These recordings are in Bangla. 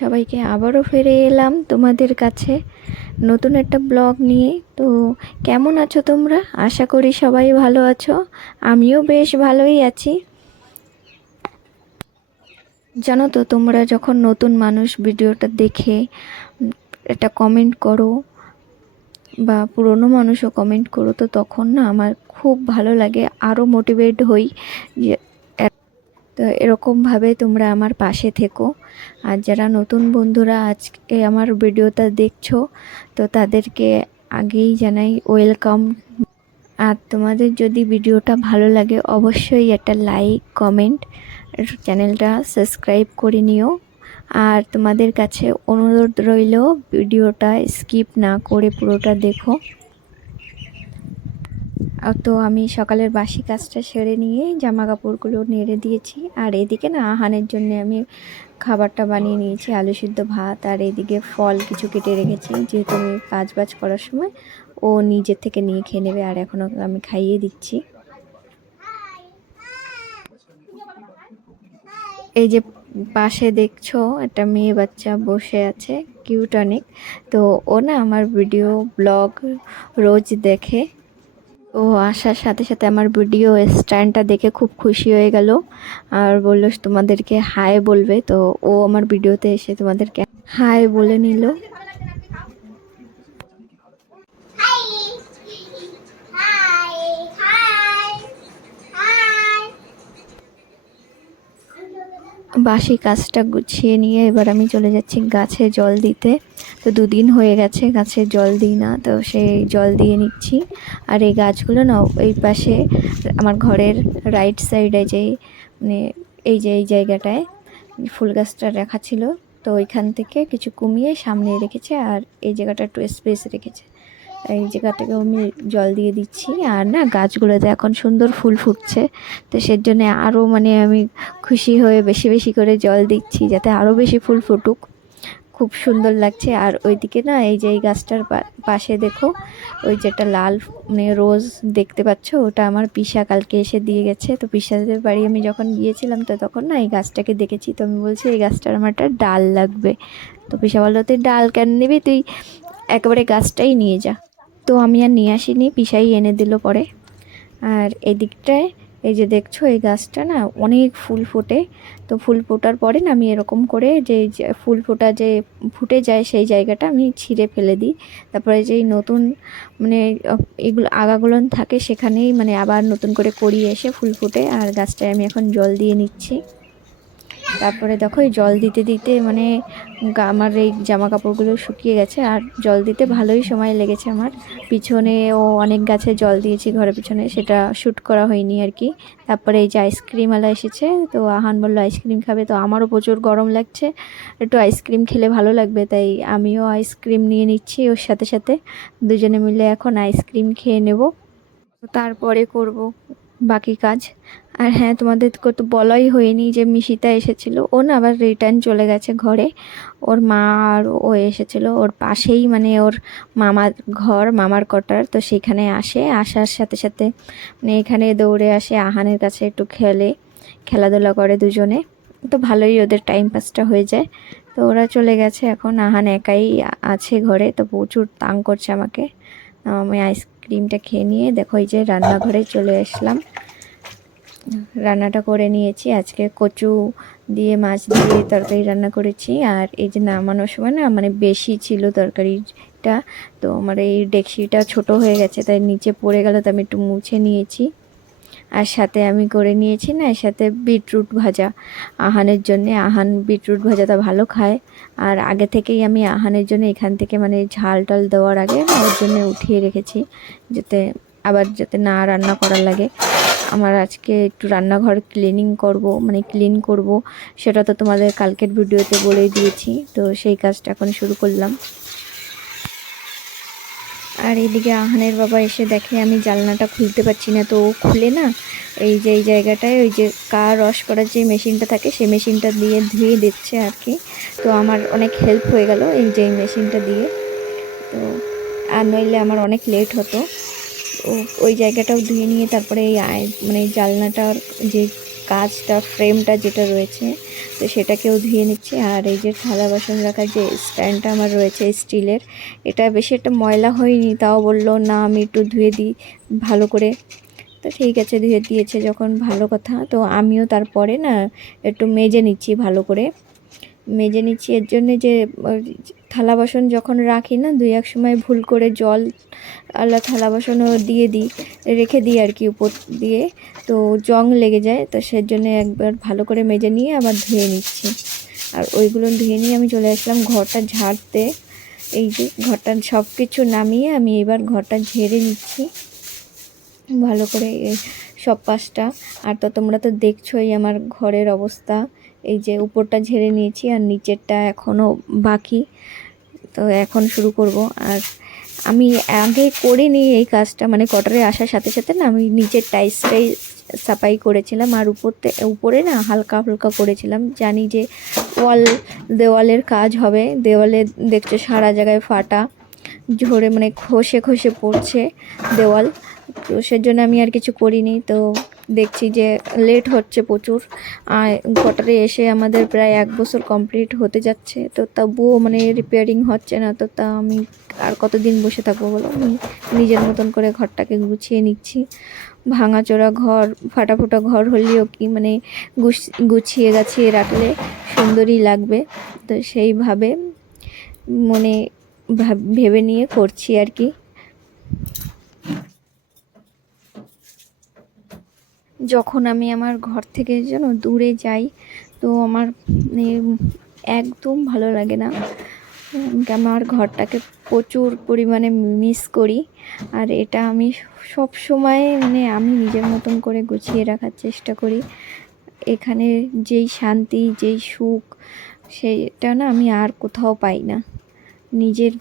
সবাইকে আবারও ফিরে এলাম তোমাদের কাছে নতুন একটা ব্লগ নিয়ে। তো কেমন আছো তোমরা? আশা করি সবাই ভালো আছো। আমিও বেশ ভালোই আছি। জানো তো, তোমরা যখন নতুন মানুষ ভিডিওটা দেখে একটা কমেন্ট করো বা পুরনো মানুষও কমেন্ট করো, তো তখন না আমার খুব ভালো লাগে, আরও মোটিভেট হই যে তো এরকমভাবে তোমরা আমার পাশে থেকো। আর যারা নতুন বন্ধুরা আজকে আমার ভিডিওটা দেখছো, তো তাদেরকে আগেই জানাই ওয়েলকাম। আর তোমাদের যদি ভিডিওটা ভালো লাগে অবশ্যই একটা লাইক কমেন্ট, চ্যানেলটা সাবস্ক্রাইব করে নিও। আর তোমাদের কাছে অনুরোধ রইল ভিডিওটা স্কিপ না করে পুরোটা দেখো। তো আমি সকালের বাসি কাজটা সেরে নিয়ে জামা কাপড়গুলো নেড়ে দিয়েছি। আর এদিকে না আহানের জন্য আমি খাবারটা বানিয়ে নিয়েছি, আলু সিদ্ধ ভাত। আর এদিকে ফল কিছু কেটে রেখেছি, যেহেতু আমি কাজ বাজ করার সময় ও নিজের থেকে নিয়ে খেয়ে নেবে। আর এখনও আমি খাইয়ে দিচ্ছি। এই যে পাশে দেখছো একটা মেয়ে বাচ্চা বসে আছে, কিউট অনেক। তো ও না আমার ভিডিও ব্লগ রোজ দেখে। ও আসার সাথে সাথে আমার ভিডিও স্ট্যান্ডটা দেখে খুব খুশি হয়ে গেল আর বললো তোমাদেরকে হাই বলবে। তো ও আমার ভিডিওতে এসে তোমাদেরকে হাই বলে নিল। বাসি কাজটা গুছিয়ে নিয়ে এবার আমি চলে যাচ্ছি গাছে জল দিতে। তো দুদিন হয়ে গেছে গাছে জল দিই না, তো সেই জল দিয়ে নিচ্ছি। আর এই গাছগুলো না এই পাশে আমার ঘরের রাইট সাইডে মানে এই জায়গাটায় ফুল গাছটা রাখা ছিল, তো ওইখান থেকে কিছু কমিয়ে সামনে রেখেছে। আর এই জায়গাটা একটু স্পেস রেখেছে, এই জায়গাটাকে আমি জল দিয়ে দিচ্ছি। আর না গাছগুলোতে এখন সুন্দর ফুল ফুটছে, তো সেজন্য আরও মানে আমি খুশি হয়ে বেশি বেশি করে জল দিচ্ছি যাতে আরও বেশি ফুল ফুটুক। খুব সুন্দর লাগছে। আর ওইদিকে না এই যে এই গাছটার পাশে দেখো ওই যেটা লাল মানে রোজ দেখতে পাচ্ছ, ওটা আমার পিসা কালকে এসে দিয়ে গেছে। তো পিসাদের বাড়ি আমি যখন গিয়েছিলাম তো তখন না এই গাছটাকে দেখেছি, তো আমি বলছি এই গাছটার আমার একটা ডাল লাগবে। তো পিসা বললো তুই ডাল কেন নিবি, তুই একেবারে গাছটাই নিয়ে যা। তো আমি আর নিয়ে আসিনি, পিসাই এনে দিল পরে। আর এদিকটায় এই যে দেখছো এই গাছটা না অনেক ফুল ফোটে। তো ফুল ফোটার পরে না আমি এরকম করে যে ফুল ফোটা যে ফুটে যায় সেই জায়গাটা আমি ছিঁড়ে ফেলে দিই। তারপরে যেই নতুন মানে এগুলো আগাগুলো থাকে সেখানেই মানে আবার নতুন করে করিয়ে এসে ফুল ফুটে। আর গাছটায় আমি এখন জল দিয়ে নিচ্ছি। তারপরে দেখো এই জল দিতে দিতে মানে আমার এই জামা কাপড়গুলো শুকিয়ে গেছে। আর জল দিতে ভালোই সময় লেগেছে আমার। পিছনেও অনেক গাছে জল দিয়েছি ঘরের পিছনে, সেটা শ্যুট করা হয়নি আর কি। তারপরে এই যে আইসক্রিমওয়ালা এসেছে, তো আহান বললো আইসক্রিম খাবে। তো আমারও প্রচুর গরম লাগছে, একটু আইসক্রিম খেলে ভালো লাগবে, তাই আমিও আইসক্রিম নিয়ে নিচ্ছি ওর সাথে সাথে। দুজনে মিলে এখন আইসক্রিম খেয়ে নেব, তারপরে করব বাকি কাজ। আর হ্যাঁ, তোমাদেরকে তো বলাই হয়নি যে মিশিতা এসেছিল, ও না আবার রিটার্ন চলে গেছে ঘরে। ওর মা আর ও এসেছিল, ওর পাশেই মানে ওর মামার ঘর, মামার কোয়ার্টার। তো সেখানে আসার সাথে সাথে মানে এখানে দৌড়ে আসে, আহানের কাছে একটু খেলাধুলা করে দুজনে। তো ভালোই ওদের টাইম পাসটা হয়ে যায়। তো ওরা চলে গেছে, এখন আহান একাই আছে ঘরে। তো প্রচুর তাং করছে আমাকে। আমি আইসক্রিমটা খেয়ে নিয়ে দেখো এই যে রান্নাঘরে চলে আসলাম। রান্নাটা করে নিয়েছি, আজকে কচু দিয়ে মাছ দিয়ে তরকারি রান্না করেছি। আর এই যে নামানোর সময় না মানে বেশি ছিল তরকারিটা, তো আমার এই ডেকচিটা ছোট হয়ে গেছে, তাই নিচে পড়ে গেল, তো আমি একটু মুছে নিয়েছি। আর সাথে আমি করে নিয়েছি না এর সাথে বিটরুট ভাজা আহানের জন্যে। আহান বিটরুট ভাজাটা ভালো খায়। আর আগে থেকেই আমি আহানের জন্য এখান থেকে মানে ঝাল টাল দেওয়ার আগে না ওর জন্য উঠিয়ে রেখেছি, যাতে না রান্না করার লাগে। আমার আজকে একটু রান্নাঘর ক্লিন করব, সেটা তো তোমাদের কালকের ভিডিওতে বলেই দিয়েছি। তো সেই কাজটা এখন শুরু করলাম। আর এদিকে আহানের বাবা এসে দেখে আমি জানলাটা খুলতে পারছি না, তো ও খুলে না এই জায়গাটায় ওই যে কার রস করার যে মেশিনটা থাকে সেই মেশিনটা দিয়ে ধুয়ে দিচ্ছে আর কি। তো আমার অনেক হেল্প হয়ে গেল এই মেশিনটা দিয়ে। তো আর নইলে আমার অনেক লেট হতো। ওই জায়গাটাও ধুয়ে নিয়ে তারপরে এই মানে জানলাটার যে কাঁচটা ফ্রেমটা যেটা রয়েছে তো সেটাকেও ধুয়ে নিচ্ছি। আর এই যে থালা বাসন রাখার যে স্ট্যান্ডটা আমার রয়েছে স্টিলের, এটা বেশি একটা ময়লা হয়নি, তাও বললো না আমি একটু ধুয়ে দিই ভালো করে। তো ঠিক আছে, ধুয়ে দিয়েছে যখন ভালো কথা। তো আমিও তারপরে না একটু মেজে নিচ্ছি ভালো করে, মেজে নিচ্ছি এর জন্যে যে থালা বাসন যখন রাখি না দুই এক সময় ভুল করে জল আলা থালা বাসনও দিয়ে দিই, রেখে দিই আর কি উপর দিয়ে, তো জং লেগে যায়। তো সেই জন্যে একবার ভালো করে মেজে নিয়ে আবার ধুয়ে নিচ্ছি। আর ওইগুলো ধুয়ে নিয়ে আমি চলে আসলাম ঘরটা ঝাড়তে। এই যে ঘরটা সব কিছু নামিয়ে আমি এবার ঘরটা ঝেড়ে নিচ্ছি ভালো করে সব পাশটা। আর তো তোমরা তো দেখছোই আমার ঘরের অবস্থা। এই যে উপরটা ঝেড়ে নিয়েছি আর নিচেরটা এখনও বাকি, তো এখন শুরু করব। আর আমি আগে করিনি এই কাজটা, মানে কোয়ার্টারে আসার সাথে সাথে না আমি নিচের টাইলসটাই সাফাই করেছিলাম, আর উপরে না হালকা হালকা করেছিলাম। জানি যে দেওয়ালের কাজ হবে, দেওয়ালে দেখছো সারা জায়গায় ফাটা ঝরে মানে খসে খসে পড়ছে দেওয়াল, তো সেজন্য আমি আর কিছু করিনি। তো দেখছি যে লেট হচ্ছে প্রচুর, আর কোয়ার্টারে এসে আমাদের প্রায় 1 বছর কমপ্লিট হতে যাচ্ছে, তো তবুও মানে রিপেয়ারিং হচ্ছে না। তো তা আমি আর কতদিন বসে থাকবো বলো, আমি নিজের মতন করে ঘরটাকে গুছিয়ে নিচ্ছি। ভাঙাচোরা ঘর, ফাটাফোটা ঘর হলেও কি মানে গুছিয়ে গাছিয়ে রাখলে সুন্দরই লাগবে, তো সেইভাবে মনে ভেবে নিয়ে করছি আর কি। যখন আমি আমার ঘর থেকে যেন দূরে যাই তো আমার মানে একদম ভালো লাগে না, আমার ঘরটাকে প্রচুর পরিমাণে মিস করি। আর এটা আমি সব সময় মানে আমি নিজের মতন করে গুছিয়ে রাখার চেষ্টা করি। এখানে যেই শান্তি যেই সুখ সেটা না আমি আর কোথাও পাই না। নিজের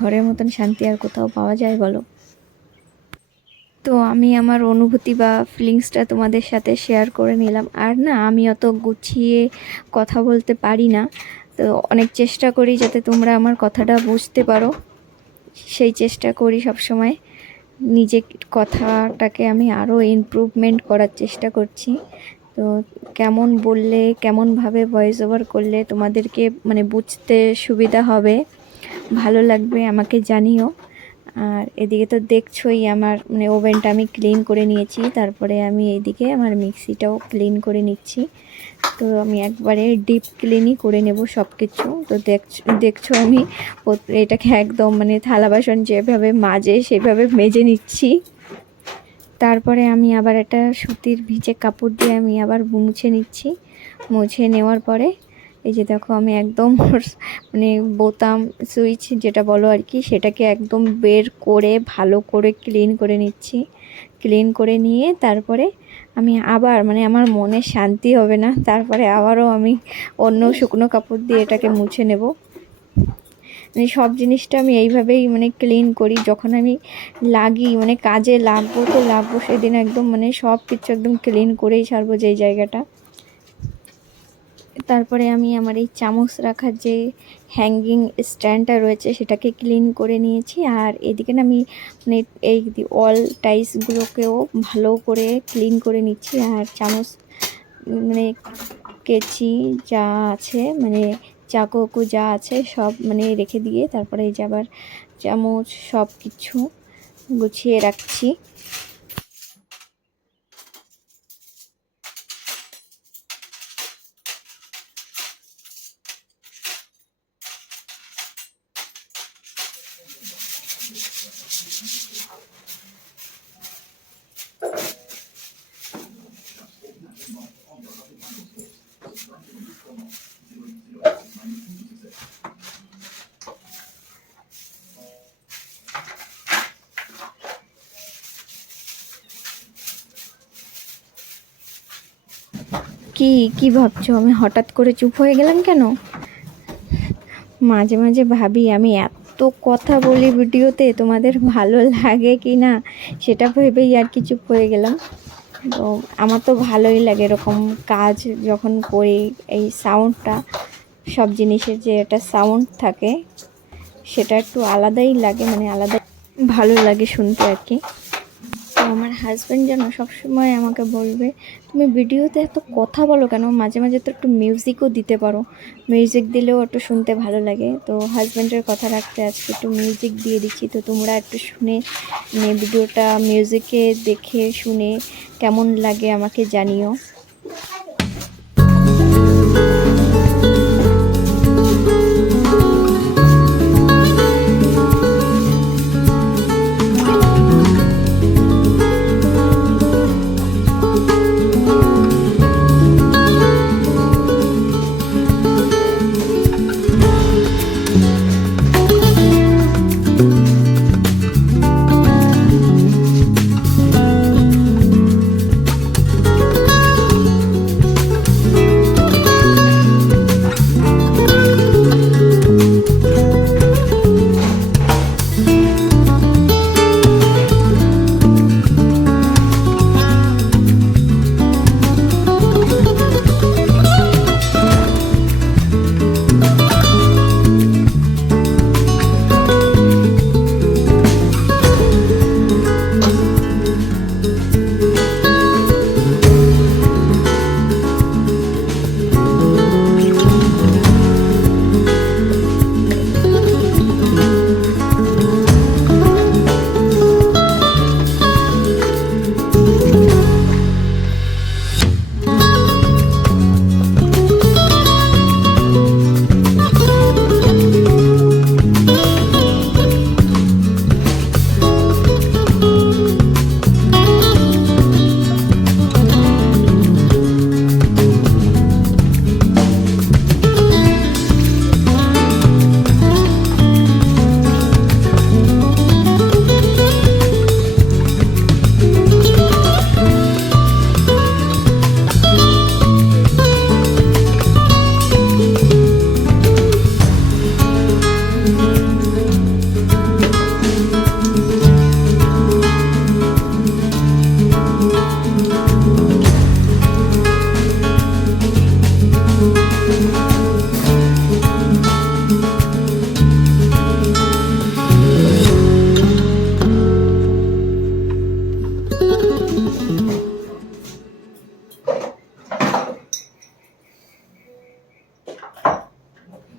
ঘরের মতন শান্তি আর কোথাও পাওয়া যায় বলো? তো আমি আমার অনুভূতি বা ফিলিংসটা তোমাদের সাথে শেয়ার করে নিলাম। আর না আমি অত গুছিয়ে কথা বলতে পারি না, তো অনেক চেষ্টা করি যাতে তোমরা আমার কথাটা বুঝতে পারো, সেই চেষ্টা করি সব সময়। নিজের কথাটাকে আমি আরও ইমপ্রুভমেন্ট করার চেষ্টা করছি। তো কেমন বললে, কেমনভাবে ভয়েস ওভার করলে তোমাদেরকে মানে বুঝতে সুবিধা হবে, ভালো লাগবে আমাকে জানিও। আর এদিকে তো দেখছোই আমার মানে ওভেনটা আমি ক্লিন করে নিয়েছি, তারপরে আমি এইদিকে আমার মিক্সিটাও ক্লিন করে নিচ্ছি। তো আমি একবারে ডিপ ক্লিনই করে নেব সব কিছু। তো দেখছো আমি এটাকে একদম মানে থালা বাসন যেভাবে মাজে সেভাবে মেজে নিচ্ছি। তারপরে আমি আবার একটা সুতির ভিজে কাপড় দিয়ে আমি আবার মুছে নিচ্ছি। মুছে নেওয়ার পরে এই যে দেখো আমি একদম মানে বোতাম সুইচ যেটা বলো আর কি, সেটাকে একদম বের করে ভালো করে ক্লিন করে নিচ্ছি। ক্লিন করে নিয়ে তারপরে আমি আবার মানে আমার মনে শান্তি হবে না, তারপরে আবারও আমি অন্য শুকনো কাপড় দিয়ে এটাকে মুছে নেব। মানে সব জিনিসটা আমি এইভাবেই মানে ক্লিন করি। যখন আমি মানে কাজে লাগবো সেদিন একদম মানে সব কিছু একদম ক্লিন করেই ছাড়বো যেই জায়গাটা। তারপরে আমি আমার এই চামচ রাখার যে হ্যাঙ্গিং স্ট্যান্ডটা রয়েছে সেটাকে ক্লিন করে নিয়েছি। আর এদিকে না আমি মানে এই অল টাইলসগুলোকেও ভালো করে ক্লিন করে নিচ্ছি। আর চামচ মানে কেচি যা আছে মানে চাকু যা আছে সব মানে রেখে দিয়ে তারপরে এই যে আবার চামচ সব কিছু গুছিয়ে রাখছি। কি ভাবছো আমি হঠাৎ করে চুপ হয়ে গেলাম কেন? মাঝে মাঝে ভাবি আমি এত কথা বলি ভিডিওতে তোমাদের ভালো লাগে কি না সেটা ভেবেই আর কি চুপ হয়ে গেলাম। তো আমার তো ভালোই লাগে এরকম কাজ যখন করি, এই সাউন্ডটা সব জিনিসের যে একটা সাউন্ড থাকে সেটা একটু আলাদাই লাগে, মানে আলাদা ভালো লাগে শুনতে আর কি। আমার হাজব্যান্ড যেন সবসময় আমাকে বলবে, তুমি ভিডিওতে এত কথা বলো কেন, মাঝে মাঝে তো একটু মিউজিকও দিতে পারো, মিউজিক দিলেও একটু শুনতে ভালো লাগে। তো হাজব্যান্ডের কথা রাখতে আজকে একটু মিউজিক দিয়ে দিচ্ছি। তো তোমরা একটু শুনে ভিডিওটা মিউজিকে দেখে শুনে কেমন লাগে আমাকে জানিও।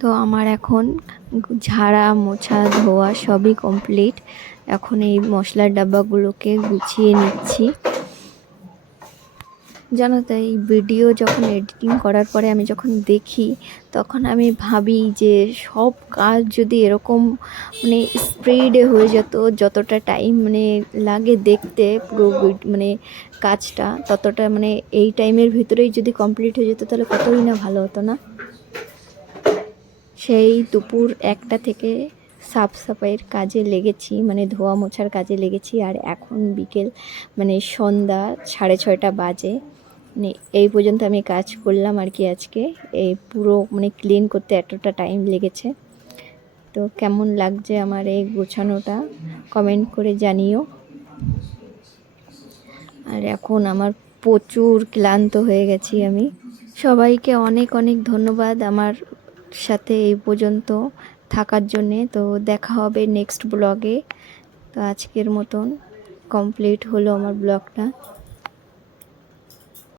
তো আমার এখন ঝাড়া মোছা ধোয়া সবই কমপ্লিট। এখন এই মশলার ডাব্বাগুলোকে গুছিয়ে নিচ্ছি। জানো তো, এই ভিডিও যখন এডিটিং করার পরে আমি যখন দেখি, তখন আমি ভাবি যে সব কাজ যদি এরকম মানে স্পিডে হয়ে যেত, যতটা টাইম মানে লাগে দেখতে পুরো মানে কাজটা, ততটা মানে এই টাইমের ভিতরেই যদি কমপ্লিট হয়ে যেত তাহলে কতই না ভালো হতো না। সেই দুপুর 1টা থেকে সাফ সাফাইয়ের কাজে লেগেছি, মানে ধোয়া মোছার কাজে লেগেছি। আর এখন বিকেল মানে সন্ধ্যা 6:30 বাজে। মানে এই পর্যন্ত আমি কাজ করলাম আর কি। আজকে এই পুরো মানে ক্লিন করতে এতটা টাইম লেগেছে। তো কেমন লাগছে আমার এই গোছানোটা কমেন্ট করে জানিও। আর এখন আমার প্রচুর ক্লান্ত হয়ে গেছি আমি। সবাইকে অনেক অনেক ধন্যবাদ আমার সাথে এই পর্যন্ত থাকার জন্যে। তো দেখা হবে নেক্সট ব্লগে। তো আজকের মতন কমপ্লিট হলো আমার ব্লগটা।